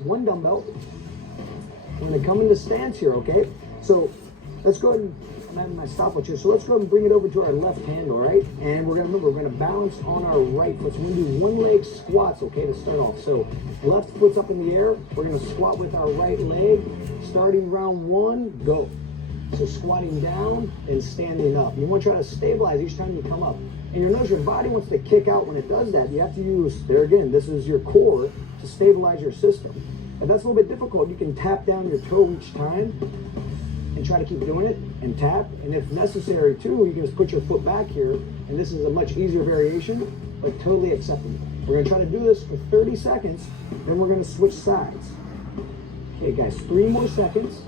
one dumbbell. We're gonna come into stance here, okay? So let's go ahead and, I'm having my stopwatch here, so let's go ahead and bring it over to our left hand, all right? And we're gonna balance on our right foot. So we're gonna do one leg squats, okay, to start off. So left foot's up in the air. We're gonna squat with our right leg. Starting round one, go. So squatting down and standing up. You want to try to stabilize each time you come up. And you'll notice your body wants to kick out when it does that. You have to use, there again, this is your core to stabilize your system. If that's a little bit difficult, you can tap down your toe each time and try to keep doing it and tap. And if necessary too, you can just put your foot back here. And this is a much easier variation, but totally acceptable. We're gonna try to do this for 30 seconds, then we're gonna switch sides. Okay guys, 3 more seconds.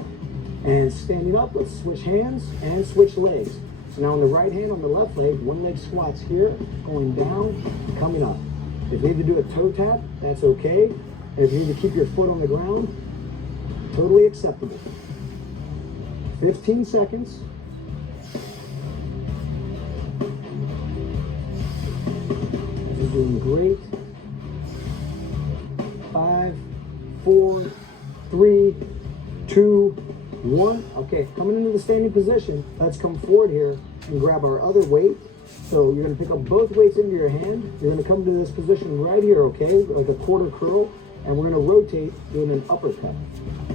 And standing up, let's switch hands and switch legs. So now on the right hand, on the left leg, one leg squats here, going down, coming up. If you need to do a toe tap, that's okay. And if you need to keep your foot on the ground, totally acceptable. 15 seconds. You're doing great. 5, 4, 3, 2, 1. Okay, coming into the standing position, let's come forward here and grab our other weight. So you're gonna pick up both weights into your hand. You're gonna come to this position right here, okay, like a quarter curl, and we're gonna rotate doing an uppercut.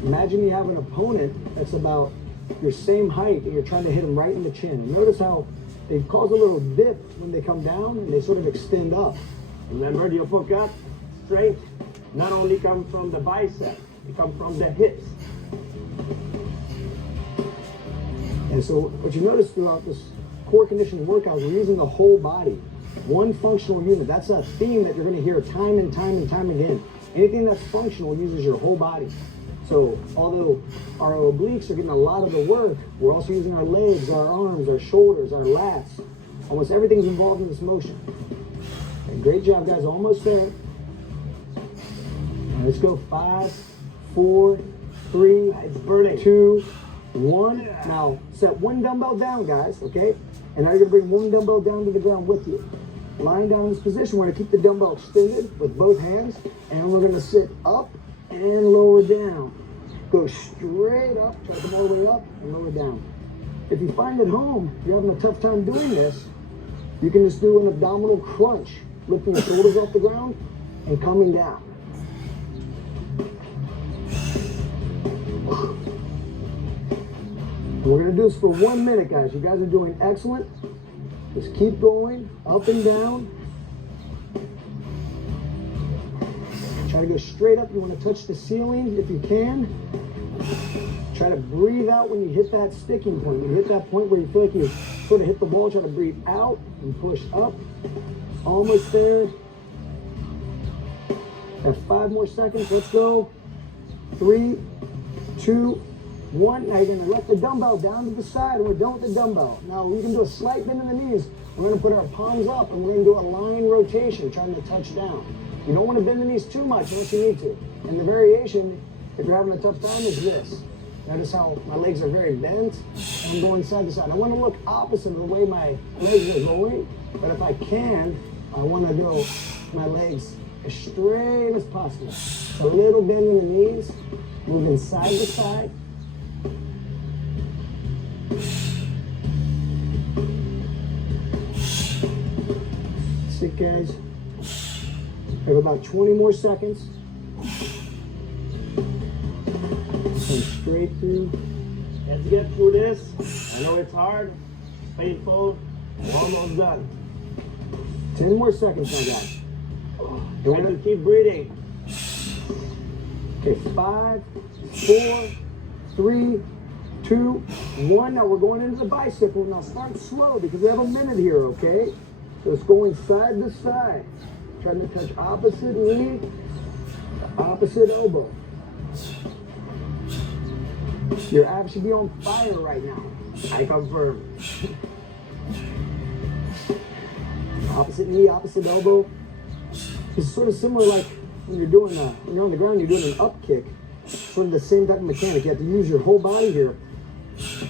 Imagine you have an opponent that's about your same height and you're trying to hit them right in the chin. Notice how they cause a little dip when they come down and they sort of extend up. Remember, the uppercut strength not only comes from the bicep, it comes from the hips. And so what you notice throughout this core conditioning workout, we're using the whole body. One functional unit. That's a theme that you're going to hear time and time and time again. Anything that's functional uses your whole body. So although our obliques are getting a lot of the work, we're also using our legs, our arms, our shoulders, our lats. Almost everything's involved in this motion. Okay, great job, guys. Almost there. Right, let's go. 5, 4, 3, 2, 1. Now set one dumbbell down, guys, okay? And now you're gonna bring one dumbbell down to the ground with you. Lying down in this position, we're gonna keep the dumbbell extended with both hands, and we're gonna sit up and lower down. Go straight up, try to come all the way up and lower down. If you find at home you're having a tough time doing this, you can just do an abdominal crunch, lifting the shoulders off the ground and coming down. We're gonna do this for 1 minute, guys. You guys are doing excellent. Just keep going, up and down. Try to go straight up. You wanna touch the ceiling if you can. Try to breathe out when you hit that sticking point. When you hit that point where you feel like you sort of hit the wall, try to breathe out and push up. Almost there. Have 5 more seconds, let's go. 3, 2, 1. Now you're gonna let the dumbbell down to the side and we're done with the dumbbell. Now we can do a slight bend in the knees. We're gonna put our palms up and we're gonna do a line rotation, trying to touch down. You don't wanna bend the knees too much unless you need to. And the variation, if you're having a tough time, is this. Notice how my legs are very bent and I'm going side to side. I wanna look opposite of the way my legs are going, but if I can, I wanna go my legs as straight as possible. A little bend in the knees, moving side to side. That's it, guys. We have about 20 more seconds. Come straight through. Let's get through this. I know it's hard, painful. We're almost done. 10 more seconds, my guys. You want to keep breathing. Okay, 5, 4, 3, 2, 1. Now we're going into the bicycle. Now start slow because we have a minute here, okay? So it's going side to side. Trying to touch opposite knee, opposite elbow. Your abs should be on fire right now. I confirm. Opposite knee, opposite elbow. It's sort of similar like when you're doing when you're on the ground, you're doing an up kick. Sort of the same type of mechanic. You have to use your whole body here,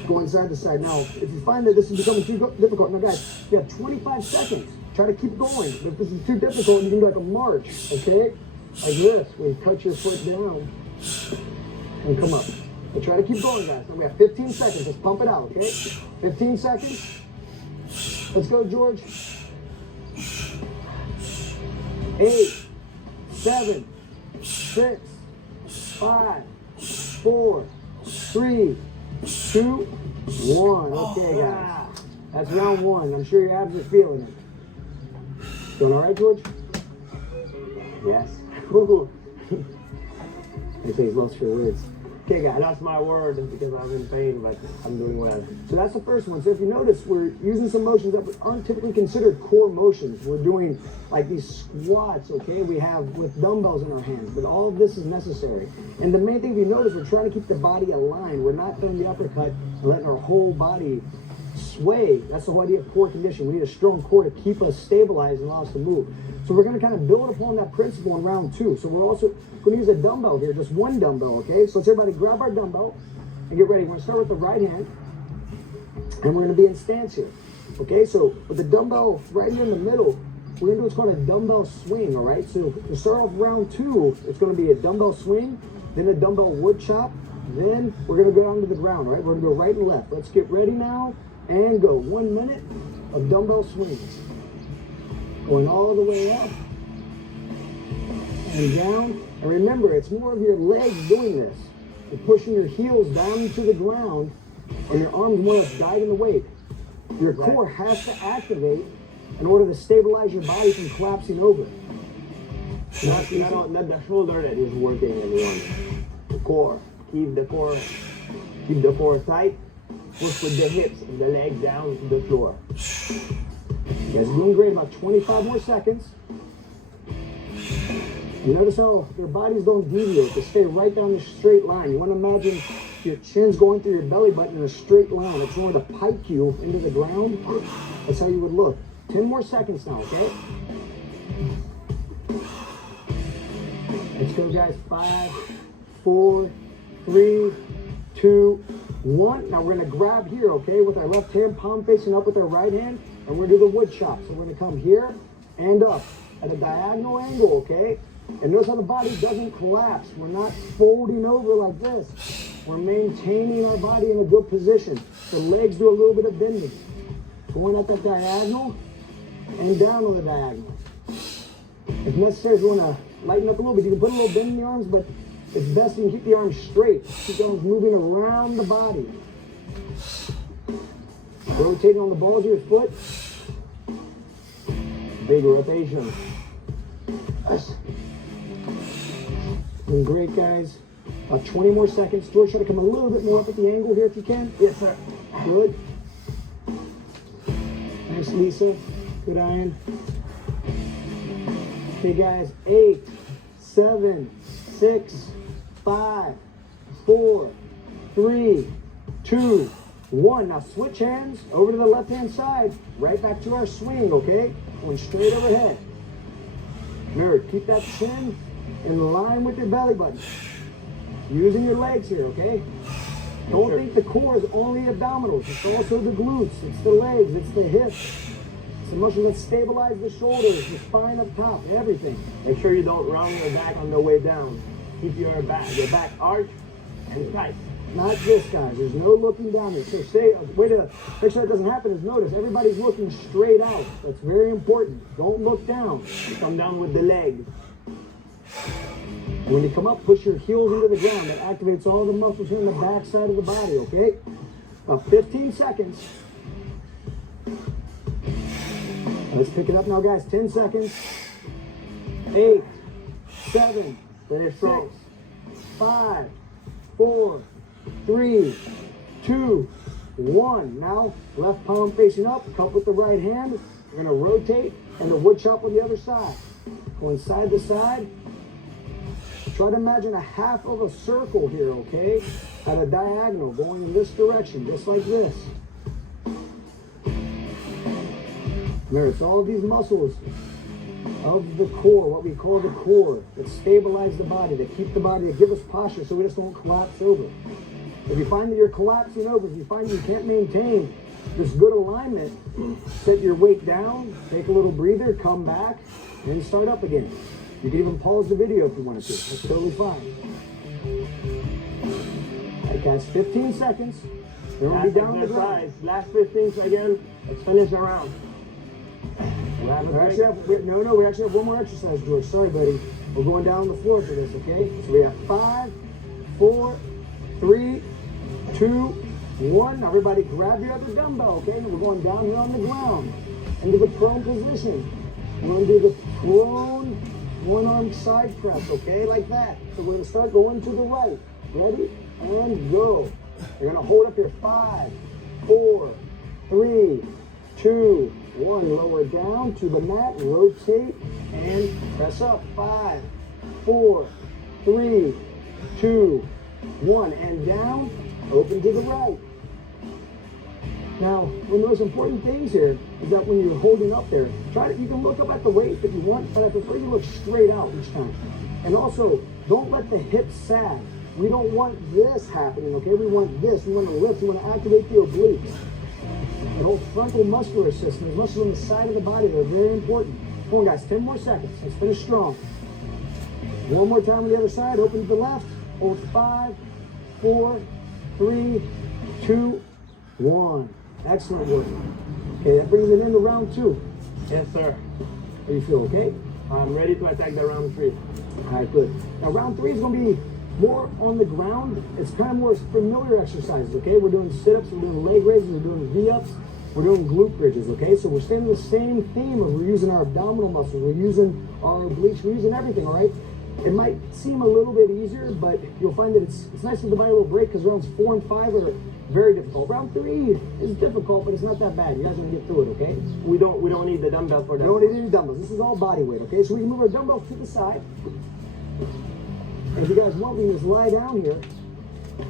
going side to side. Now, if you find that this is becoming too difficult, now guys, you have 25 seconds. Try to keep going. If this is too difficult, you can do like a march, okay? like this, where you cut your foot down and come up. And try to keep going, guys. Now we have 15 seconds. Let's pump it out, okay? 15 seconds. Let's go, George. 8, 7, 6, 5, 4, 3, 2, 1. Okay, guys. That's round 1. I'm sure your abs are feeling it. Doing all right, George? Yes. They say he's lost for words. Okay, guys. That's my word because I'm in pain, but I'm doing well. So that's the first one. So if you notice, we're using some motions that aren't typically considered core motions. We're doing like these squats, okay? We have with dumbbells in our hands, but all of this is necessary. And the main thing, if you notice, we're trying to keep the body aligned. We're not throwing the uppercut and letting our whole body sway. That's the whole idea of core condition. We need a strong core to keep us stabilized and allow us to move. So we're going to kind of build upon that principle in round 2. So we're also going to use a dumbbell here, just one dumbbell, okay? So let's everybody grab our dumbbell and get ready. We're going to start with the right hand, and we're going to be in stance here, okay? So with the dumbbell right here in the middle, we're going to do what's called a dumbbell swing, all right? So to start off round 2, it's going to be a dumbbell swing, then a dumbbell wood chop, then we're going to go down to the ground, all right? We're going to go right and left. Let's get ready now and go. 1 minute of dumbbell swings. Going all the way up and down. And remember, it's more of your legs doing this. You're pushing your heels down into the ground and your arms more or less guiding the weight. Your core has to activate in order to stabilize your body from collapsing over. Not the shoulder that is working, everyone. The core. Keep the core tight. Push with the hips and the leg down to the floor. You guys are doing great. About 25 more seconds. You notice how your bodies don't deviate. They stay right down the straight line. You want to imagine your chin's going through your belly button in a straight line. It's going to pike you into the ground. That's how you would look. 10 more seconds now, okay? Let's go, guys. 5, 4, 3, 2, 1. Now we're going to grab here, okay, with our left hand, palm facing up with our right hand, and we're going to do the wood chop. So we're going to come here and up at a diagonal angle, okay? And notice how the body doesn't collapse. We're not folding over like this. We're maintaining our body in a good position. The legs do a little bit of bending. Going at that diagonal and down on the diagonal. If necessary, if you want to lighten up a little bit, you can put a little bend in the arms, but it's best you can keep the arms straight. Keep the arms moving around the body. Rotating on the balls of your foot. Big rotation. Yes. Doing great, guys. About 20 more seconds. George, try to come a little bit more up at the angle here if you can. Yes, sir. Good. Nice, Lisa. Good, Ian. Okay, guys. 8, 7, 6, 5, 4, 3, 2, 1. Now switch hands over to the left-hand side. Right back to our swing, okay? Going straight overhead. Remember, keep that chin in line with your belly button. Using your legs here, okay? Don't think the core is only abdominals. It's also the glutes. It's the legs. It's the hips. It's the muscles that stabilize the shoulders, the spine up top, everything. Make sure you don't round your back on the way down. Keep your back arched and tight. Not this, guys. There's no looking down there. So way to make sure that doesn't happen is notice everybody's looking straight out. That's very important. Don't look down. Come down with the leg. And when you come up, push your heels into the ground. That activates all the muscles here on the back side of the body, okay? About 15 seconds. Let's pick it up now, guys. 10 seconds. 8, 7, 6, 5, 4, 3, 2, 1. Now, left palm facing up, cup with the right hand. We're going to rotate and the wood chop on the other side. Going side to side. Try to imagine a half of a circle here, okay? At a diagonal, going in this direction, just like this. Remember, it's all of these muscles of the core, what we call the core, that stabilize the body, that keep the body, that give us posture so we just don't collapse over. If you find that you're collapsing over, if you find you can't maintain this good alignment, set your weight down, take a little breather, come back, and start up again. You can even pause the video if you wanted to. That's totally fine. All right, guys, 15 seconds. Then we'll be down on the ground. Last 15 seconds. Let's finish the round. We actually have one more exercise, George. Sorry, buddy. We're going down on the floor for this, okay? So we have 5, 4, 3, 2, 1. Now everybody grab your other dumbbell, okay? And we're going down here on the ground into the prone position. We're going to do the prone one-arm side press, okay? Like that. So we're going to start going to the right. Ready? And go. You're going to hold up here. 5, 4, 3, 2, 1. Lower down to the mat. Rotate and press up. 5, 4, 3, 2, 1. And down. Open to the right. Now, one of the most important things here is that when you're holding up there, you can look up at the weight if you want, but I prefer you look straight out each time. And also, don't let the hips sag. We don't want this happening, okay? We want this. We want to lift. We want to activate the obliques. That whole frontal muscular system, there's muscles on the side of the body that are very important. Come on, guys, 10 more seconds. Let's finish strong. One more time on the other side. Open to the left. Hold 5, 4, 3, 2, 1. Excellent work. Okay, that brings it into round 2. Yes, sir. How do you feel, okay? I'm ready to attack the round 3. All right, good. Now, round 3 is going to be more on the ground. It's kind of more familiar exercises, okay? We're doing sit-ups, we're doing leg raises, we're doing V-ups, we're doing glute bridges, okay? So we're staying in the same theme of we're using our abdominal muscles, we're using our obliques, we're using everything, all right? It might seem a little bit easier, but you'll find that it's nice to divide a little break because rounds 4 and 5 are very difficult. Round 3 is difficult, but it's not that bad. You guys are gonna get through it, okay? We don't need the dumbbell for that. We don't need any dumbbells. This is all body weight, okay? So we can move our dumbbells to the side. And if you guys want, we can just lie down here.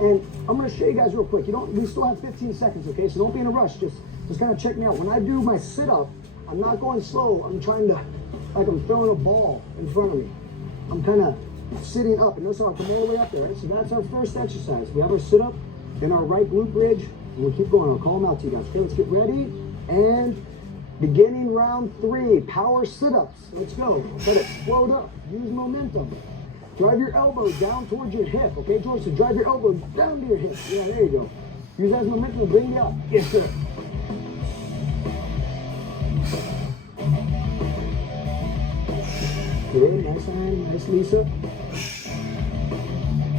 And I'm gonna show you guys real quick. We still have 15 seconds, okay? So don't be in a rush. Just kind of check me out. When I do my sit-up, I'm not going slow. I'm trying to, like I'm throwing a ball in front of me. I'm kind of sitting up, and notice how I come all the way up there, right? So that's our first exercise. We have our sit-up, then our right glute bridge, and we'll keep going. I'll call them out to you guys. Okay, let's get ready. And beginning round 3, power sit-ups. Let's go. Let it float up. Use momentum. Drive your elbows down towards your hip. Okay, George? So drive your elbows down to your hip. Yeah, there you go. Use that as momentum to bring you up. Yes, sir. Good, nice Aaron, nice Lisa.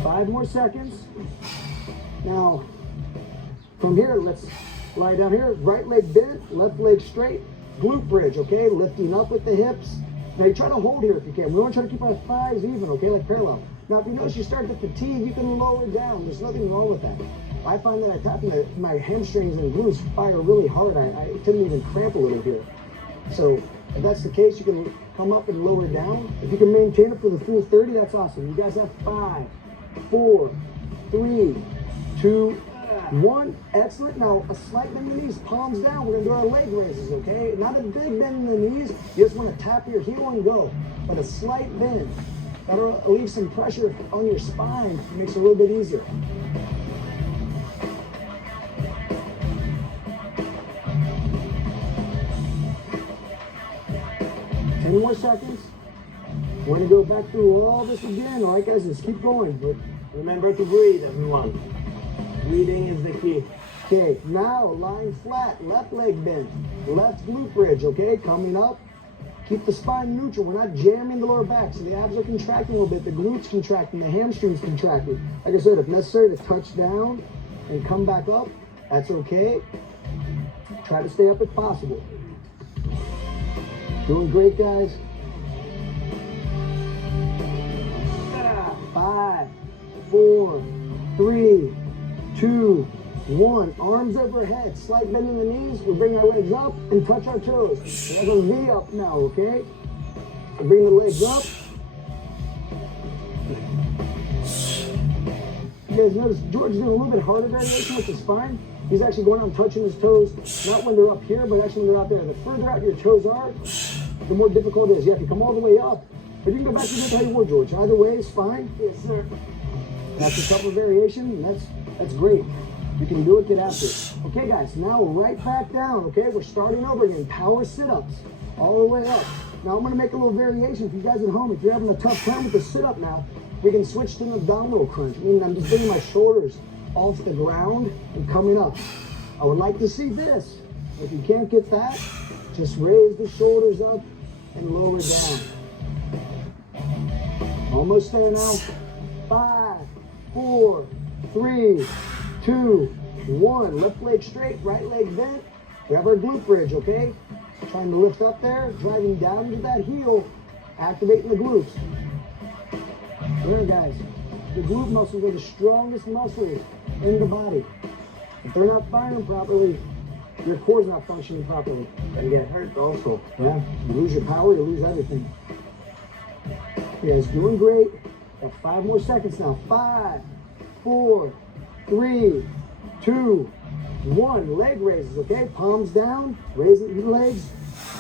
5 more seconds. Now, from here, let's lie down here. Right leg bent, left leg straight. Glute bridge, okay? Lifting up with the hips. Now you try to hold here if you can. We want to try to keep our thighs even, okay? Like parallel. Now, if you notice you start to fatigue, you can lower down. There's nothing wrong with that. I find that I tap my hamstrings and glutes fire really hard. I tend to even cramp a little here. So if that's the case, you can come up and lower down. If you can maintain it for the full 30, that's awesome. You guys have 5, 4, 3, 2, 1. Excellent. Now, a slight bend in the knees, palms down. We're going to do our leg raises, okay? Not a big bend in the knees. You just want to tap your heel and go. But a slight bend. That'll leave some pressure on your spine. It makes it a little bit easier. More seconds. We're going to go back through all this again. All right, guys, let's keep going. But remember to breathe, everyone. Breathing is the key. Okay, now lying flat, left leg bent, left glute bridge, okay? Coming up. Keep the spine neutral. We're not jamming the lower back. So the abs are contracting a little bit, the glutes contracting, the hamstrings contracting. Like I said, if necessary to touch down and come back up, that's okay. Try to stay up if possible. Doing great, guys. 5, 4, 3, 2, 1. Arms overhead. Slight bend in the knees. We bring our legs up and touch our toes. So that's a V up now, okay? So bring the legs up. You guys notice George's doing a little bit harder variation with his spine. He's actually going out and touching his toes, not when they're up here, but actually when they're out there. The further out your toes are, the more difficult it is. You have to come all the way up. But you can go back to this how you were, George. Either way is fine. Yes, sir. That's a couple variation, and that's great. You can do it, get after it. Okay, guys, now we're right back down, okay? We're starting over again. Power sit-ups all the way up. Now I'm gonna make a little variation for you guys at home. If you're having a tough time with the sit-up now, we can switch to an abdominal crunch. Meaning I'm just bringing my shoulders off the ground and coming up. I would like to see this. If you can't get that, just raise the shoulders up and lower down. Almost there now. 5, 4, 3, 2, 1. Left leg straight, right leg bent. We have our glute bridge, okay? Trying to lift up there, driving down into that heel, activating the glutes. There, guys. The glute muscles are the strongest muscles in the body. If they're not firing properly, your core's not functioning properly. And get hurt also. Yeah, you lose your power, you lose everything. You guys doing great. Got 5 more seconds now. 5, 4, 3, 2, 1. Leg raises, okay? Palms down, raising your legs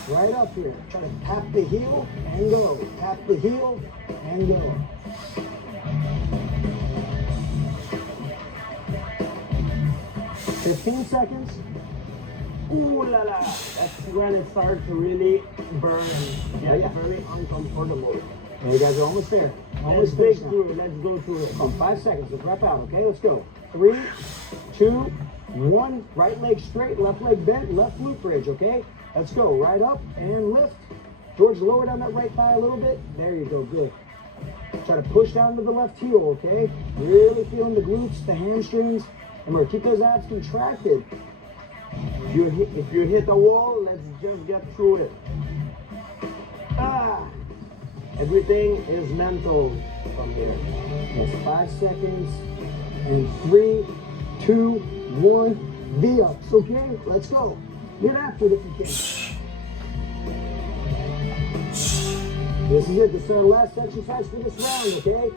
right up here. Try to tap the heel and go. Tap the heel and go. "15 seconds. Ooh la la. That's when it starts to really burn. Get very uncomfortable. Okay, you guys are almost there. Let's Almost dig finished now. through it. Let's go through it. On 5 seconds. Let's wrap out, okay? Let's go. 3, 2, 1. Right leg straight, left leg bent, left glute bridge, okay? Let's go. Right up and lift. George, lower down that right thigh a little bit. There you go. Good. Try to push down to the left heel, okay? Really feeling the glutes, the hamstrings. Remember, keep those abs contracted. If you hit the wall, let's just get through it. Everything is mental from here. That's 5 seconds. And 3, 2, 1. V-ups, okay? Let's go. Get after it if you can. This is it. This is our last exercise for this round, okay?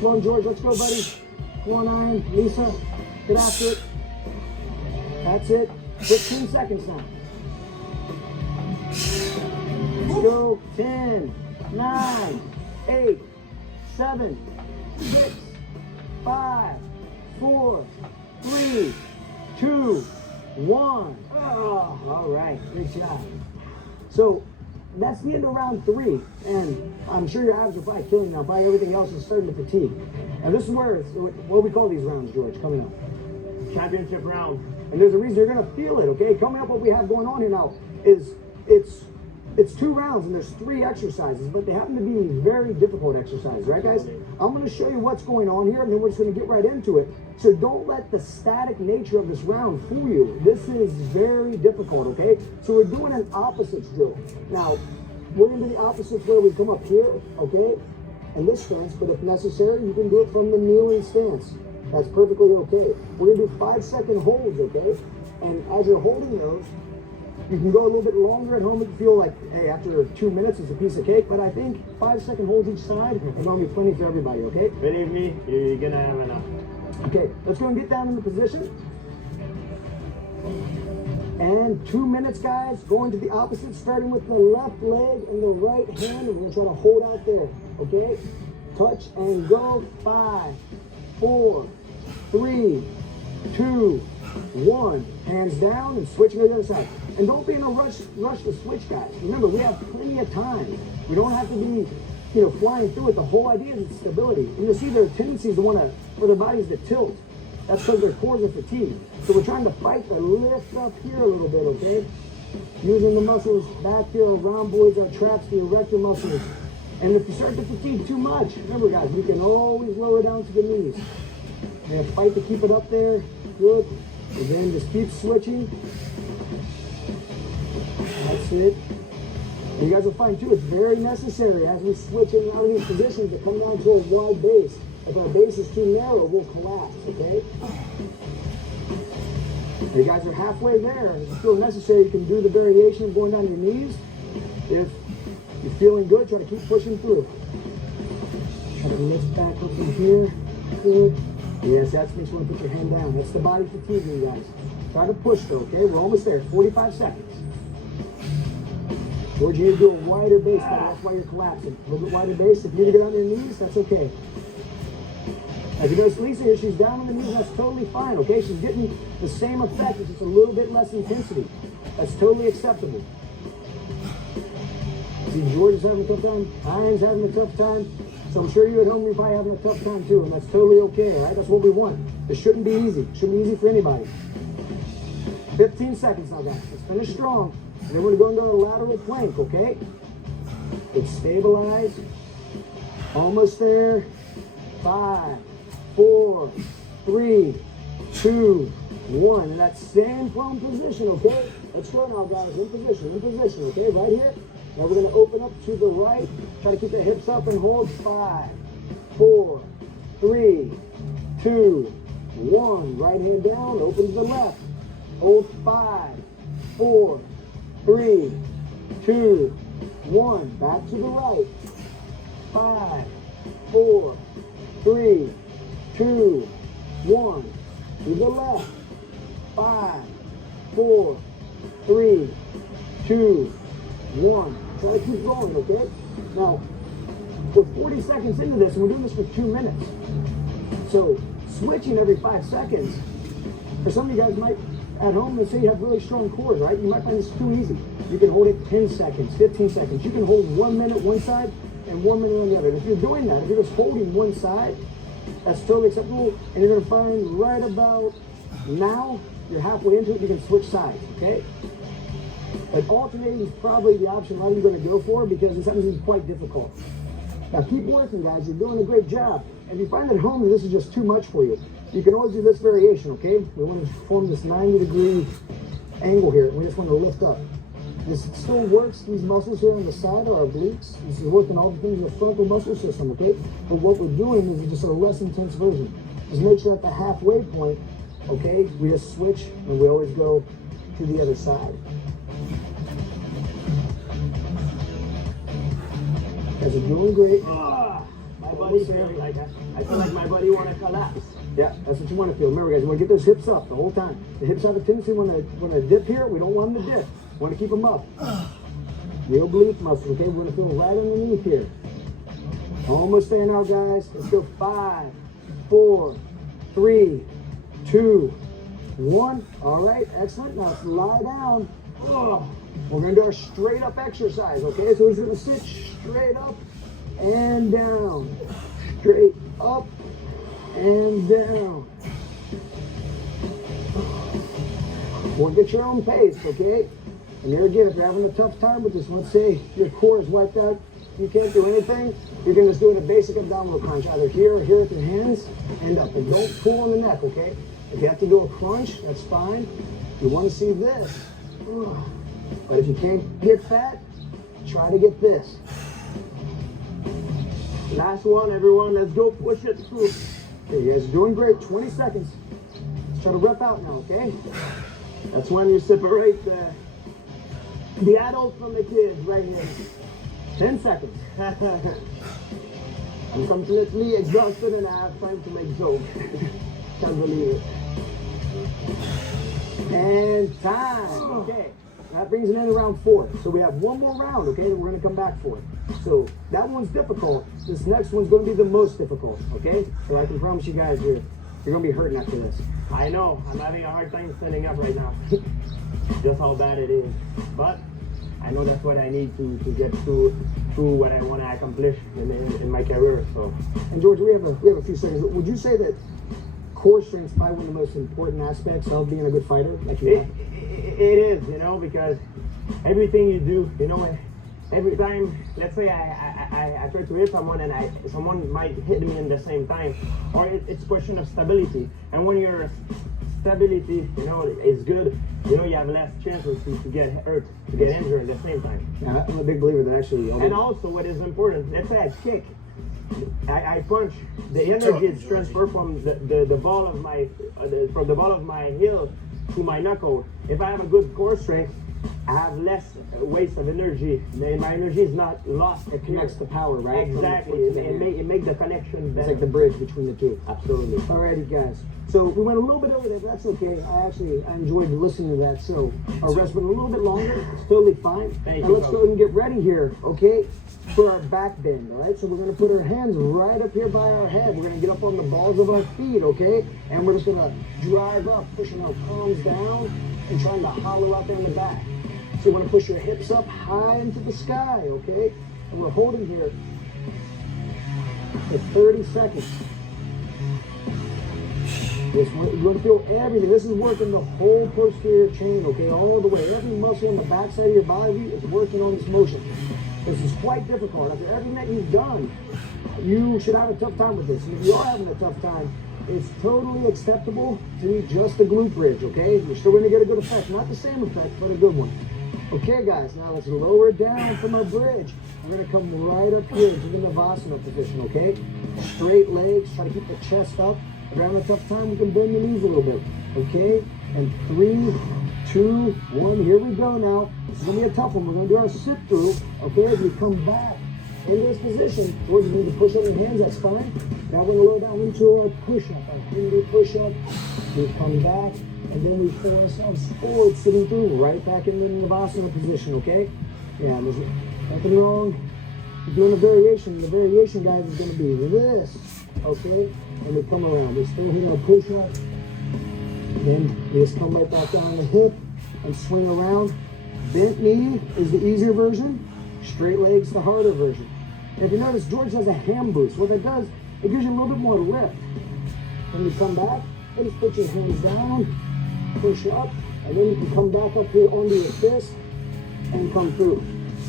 Come on, George. Let's go, buddy. Come on, Iron. Lisa, get after it. That's it. 15 seconds now. Let's go. 10, 9, 8, 7, 6, 5, 4, 3, 2, 1. Oh, all right. Good job. So that's the end of round 3. And I'm sure your abs are probably killing you now. Probably everything else is starting to fatigue. And this is where, what do we call these rounds, George, coming up? Championship round. And there's a reason you're going to feel it, okay? Coming up, what we have going on here now is it's 2 rounds and there's 3 exercises, but they happen to be very difficult exercises, right, guys? I'm going to show you what's going on here, and then we're just going to get right into it. So don't let the static nature of this round fool you. This is very difficult, okay? So we're doing an opposites drill. Now, we're going to do the opposites where we come up here, okay, in this stance, but if necessary, you can do it from the kneeling stance. That's perfectly okay. We're going to do 5-second holds, okay? And as you're holding those, you can go a little bit longer at home. You can feel like, hey, after 2 minutes, it's a piece of cake. But I think 5-second holds each side are going to be plenty for everybody, okay? Believe me, you're going to have enough. Okay, let's go and get down in the position. And 2 minutes, guys, going to the opposite, starting with the left leg and the right hand. And we're going to try to hold out there, okay? Touch and go. 5, 4, 3, 2, 1. Hands down and switching to the other side. And don't be in a rush to switch, guys. Remember, we have plenty of time. We don't have to be, flying through it. The whole idea is stability. And you'll see their tendencies to want to, for their bodies to tilt. That's because their cores are fatigued. So we're trying to fight the lift up here a little bit, okay? Using the muscles back here, our rhomboids, our traps, the erector muscles. And if you start to fatigue too much, remember, guys, we can always lower down to the knees. And fight to keep it up there. Good. And then just keep switching. That's it. And you guys will find too, it's very necessary as we switch in and out of these positions to come down to a wide base. If our base is too narrow, we'll collapse, okay? You guys are halfway there. If you feel necessary, you can do the variation of going down your knees. If you're feeling good, try to keep pushing through. Try to lift back up in here. Good. Yes, that's makes you want to put your hand down. That's the body fatigue, you guys. Try to push though, okay? We're almost there. 45 seconds. George, you need to do a wider base, man. That's why you're collapsing. A little bit wider base. If you need to get on your knees, that's okay. As you notice, Lisa here, she's down on the knees, that's totally fine, okay? She's getting the same effect, it's just a little bit less intensity. That's totally acceptable. See, George is having a tough time. Ian's having a tough time. So I'm sure you at home, you're probably having a tough time too, and that's totally okay, all right? That's what we want. It shouldn't be easy. It shouldn't be easy for anybody. 15 seconds now, guys. Let's finish strong. And then we're going to go into a lateral plank, okay? Let's stabilize. Almost there. 5, 4, 3, 2, 1. In that same prone position, okay? Let's go now, guys. In position, okay? Right here. Now we're going to open up to the right. Try to keep the hips up and hold. 5, 4, 3, 2, 1. Right hand down. Open to the left. Hold. 5, 4, 3, 2, 1. Back to the right. 5, 4, 3, 2, 1. To the left. 5, 4, 3, 2, 1. Try to keep going, okay? Now, we're 40 seconds into this, and we're doing this for 2 minutes. So, switching every 5 seconds, for some of you guys might, at home, let's say you have really strong cores, right? You might find this too easy. You can hold it 10 seconds, 15 seconds. You can hold 1 minute one side and 1 minute on the other. And if you're doing that, if you're just holding one side, that's totally acceptable. And you're gonna find right about now, you're halfway into it, you can switch sides, okay? But alternating is probably the option a lot of you are going to go for because it's something that's quite difficult. Now keep working, guys. You're doing a great job. And if you find at home that this is just too much for you, you can always do this variation, okay? We want to form this 90-degree angle here. We just want to lift up. This still works. These muscles here on the side are our obliques. This is working all the things in the frontal muscle system, okay? But what we're doing is just a less intense version. Just make sure at the halfway point, okay, we just switch and we always go to the other side. Guys are doing great. My body's feeling like I feel like my body want to collapse. Yeah, that's what you want to feel. Remember, guys, you want to get those hips up the whole time. The hips have a tendency when they dip here. We don't want them to dip. We want to keep them up. The oblique muscles, okay? We're going to feel right underneath here. Almost there now, guys. Let's go. 5, 4, 3, 2, 1. All right, excellent. Now let's lie down. We're going to do our straight up exercise, okay? So we're going to sit straight up and down. Straight up and down. Work at your own pace, okay? And there again, if you're having a tough time with this, let's say your core is wiped out, you can't do anything, you're going to just do a basic abdominal crunch, either here or here with your hands, and up. And don't pull on the neck, okay? If you have to do a crunch, that's fine. You want to see this. But if you can't get fat, try to get this. Last one, everyone. Let's go push it through. Okay, you guys are doing great. 20 seconds. Let's try to rep out now, okay? That's when you separate the adults from the kids right here. 10 seconds. I'm completely exhausted and I have time to make jokes. Can't believe it. And time. Okay. That brings it in around 4. So we have one more round, okay, that we're going to come back for. So that one's difficult. This next one's going to be the most difficult, okay? So I can promise you guys you're going to be hurting after this. I know. I'm having a hard time standing up right now. Just how bad it is. But I know that's what I need to get through what I want to accomplish in my career. So. And George, we have a few seconds. Would you say that core strength is probably one of the most important aspects of being a good fighter? Like it is, you know, because everything you do, you know, every time, let's say I try to hit someone and someone might hit me in the same time, or it's a question of stability. And when your stability, you know, is good, you know, you have less chances to get hurt, to get injured at the same time. Yeah, I'm a big believer that actually. And also, what is important, let's say I kick, I punch, the energy is transferred from the ball of my from the ball of my heel to my knuckle. If I have a good core strength, I have less waste of energy. My energy is not lost. It connects the power, right? Exactly. It makes the connection better. It's like the bridge between the two. Absolutely. Alrighty, guys. So we went a little bit over there, but that's okay. I enjoyed listening to that. So our rest went a little bit longer. It's totally fine. Thank now you. Let's go ahead and get ready here, okay? For our back bend, all right? So we're gonna put our hands right up here by our head. We're gonna get up on the balls of our feet, okay? And we're just gonna drive up, pushing our palms down and trying to hollow out there in the back. So you want to push your hips up high into the sky, okay? And we're holding here for 30 seconds. You want to feel everything. This is working the whole posterior chain, okay, all the way. Every muscle on the backside of your body is working on this motion. This is quite difficult. After everything that you've done, you should have a tough time with this. And if you are having a tough time, it's totally acceptable to do just a glute bridge, okay? You're still going to get a good effect. Not the same effect, but a good one. Okay, guys, now let's lower down from our bridge. We're going to come right up here to the Navasana position, okay? Straight legs, try to keep the chest up. If you're having a tough time, we can bend your knees a little bit, okay? And 3, 2, 1, here we go now. This is going to be a tough one. We're going to do our sit through, okay? As we come back into this position, George, you need to push up your hands, that's fine. Now we're going to lower down into our push-up, our Hindu push-up. We come back, and then we throw ourselves forward, sitting through, right back into the Navasana position, okay? Yeah, there's nothing wrong with doing a variation. The variation, guys, is going to be this, okay? And we come around. We still hit our push-up. Then we just come right back down the hip and swing around. Bent knee is the easier version. Straight legs, the harder version. And if you notice, George has a ham boost. What that does, it gives you a little bit more lift. When you come back, then just put your hands down, push up, and then you can come back up here onto your fist and come through.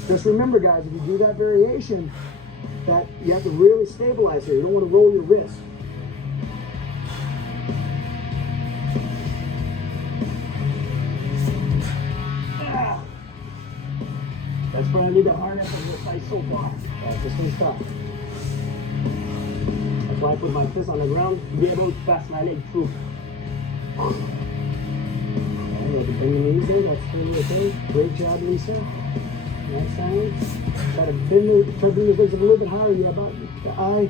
Just remember, guys, if you do that variation, that you have to really stabilize here. You don't want to roll your wrist. That's why I need the harness on this side so far. Just don't stop. That's why I put my fist on the ground to be able to pass my leg through. Okay, you have to bend your knees there. That's totally okay. Great job, Lisa. Next time. Try to bring your legs a little bit higher. Yeah, about the eye.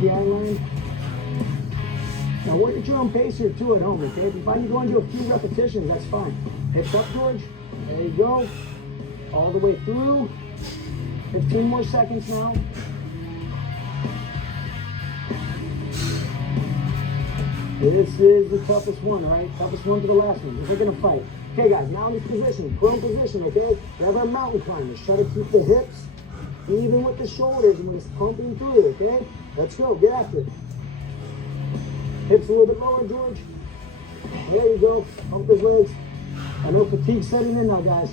The eye line. Now work at your own pace here too at home, okay? If you find you're going to do a few repetitions, that's fine. Hips up, George. There you go. All the way through. 15 more seconds now. This is the toughest one, right? Toughest one to the last one. We're gonna fight. Okay, guys, now in this position, prone position, okay? We have our mountain climbers. Try to keep the hips even with the shoulders, and we're just pumping through, okay? Let's go, get after it. Hips a little bit lower, George. There you go. Pump those legs. I know fatigue's setting in now, guys.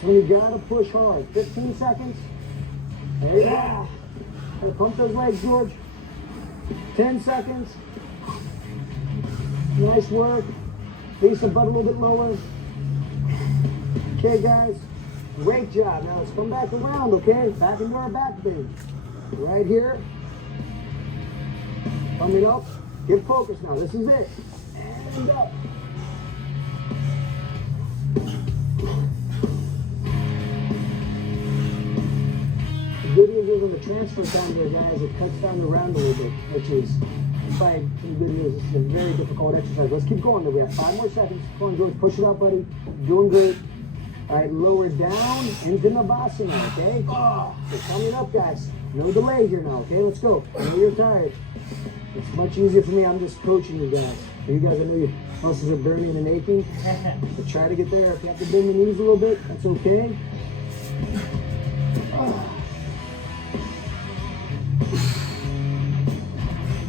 So you gotta push hard. 15 seconds. There you go. Hey, pump those legs, George. 10 seconds. Nice work. Release the butt a little bit lower. Okay, guys. Great job. Now let's come back around, okay? Back into our back bend. Right here. Coming up. Get focused now. This is it. And up. The good news is on the transfer time there, guys, it cuts down the round a little bit, which is probably some good news. This is a very difficult exercise. Let's keep going. We have 5 more seconds. Come on, George. Push it out, buddy. Doing great. All right, lower down into Navasana, okay? So coming up, guys. No delay here now, okay? Let's go. I know you're tired. It's much easier for me. I'm just coaching you guys. You guys, I know your muscles are burning and aching. But try to get there. If you have to bend your knees a little bit, that's okay.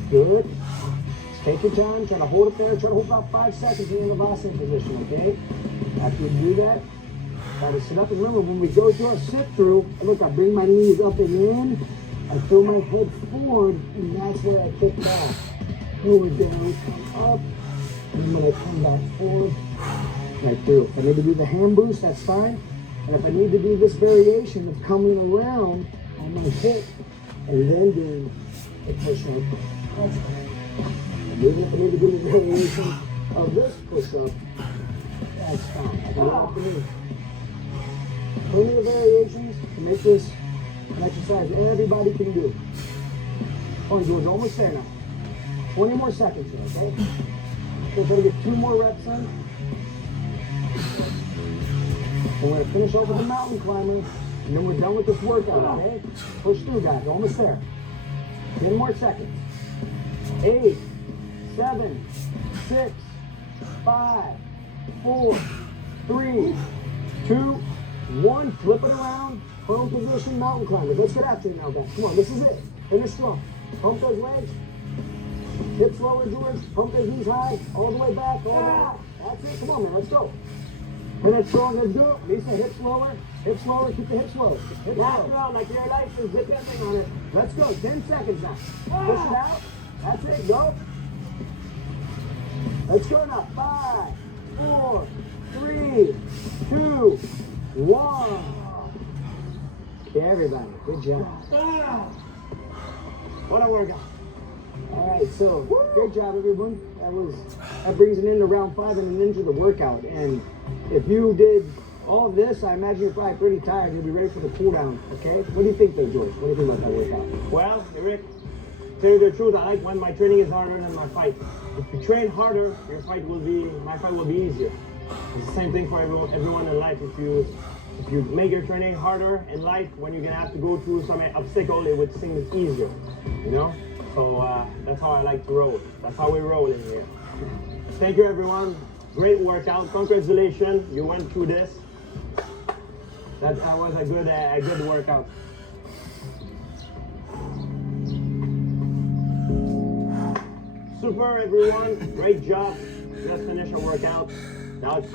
Good. Just take your time. Try to hold it there. Try to hold about 5 seconds in the Navasana position, okay? After you do that, try to sit up. And remember, when we go to our sit through, look, I bring my knees up and in. I throw my head forward, and that's where I kick back. Lower down, come up, and when I come back forward, right through. If I need to do the hand boost, that's fine. And if I need to do this variation of coming around on my hip and then doing a push-up, that's fine. And even if I need to do the variation of this push-up, that's fine. I can walk in. Plenty of variations to make this an exercise everybody can do. Come on, George, almost there now. 20 more seconds here, okay? So try to get 2 more reps in. And we're going to finish off with the mountain climber, and then we're done with this workout, okay? Push through, guys. Almost there. 10 more seconds. 8, 7, 6, 5, 4, 3, 2, 1. Flip it around. Prone position, mountain climbers. Let's get after it now, guys. Come on, this is it. Finish strong. Pump those legs. Hips lower, George. Pump those knees high. All the way back, all back. That's it. Come on, man. Let's go. Finish strong. Let's go. Lisa, hips lower. Hips lower. Keep the hips low. Hips Last low. round, like your life is depending on it. Let's go. 10 seconds now. Push it out. That's it. Go. Let's go now. 5, 4, 3, 2, 1. Okay, everybody. Good job. What a workout. All right, so great job, everyone. That brings an end to round 5 and an end to the workout. And if you did all of this, I imagine you're probably pretty tired. You'll be ready for the cool down. Okay? What do you think, though, George? What do you think about that workout? Well, Rick, tell you the truth, I like when my training is harder than my fight. If you train harder, my fight will be easier. It's the same thing for everyone in life. If you make your training harder in life, when you're gonna have to go through some obstacle, it would seem easier, you know? So that's how I like to roll. That's how we roll in here. Thank you, everyone. Great workout. Congratulations, you went through this. That was a good workout. Super, everyone. Great job. Just finished a workout. Now it's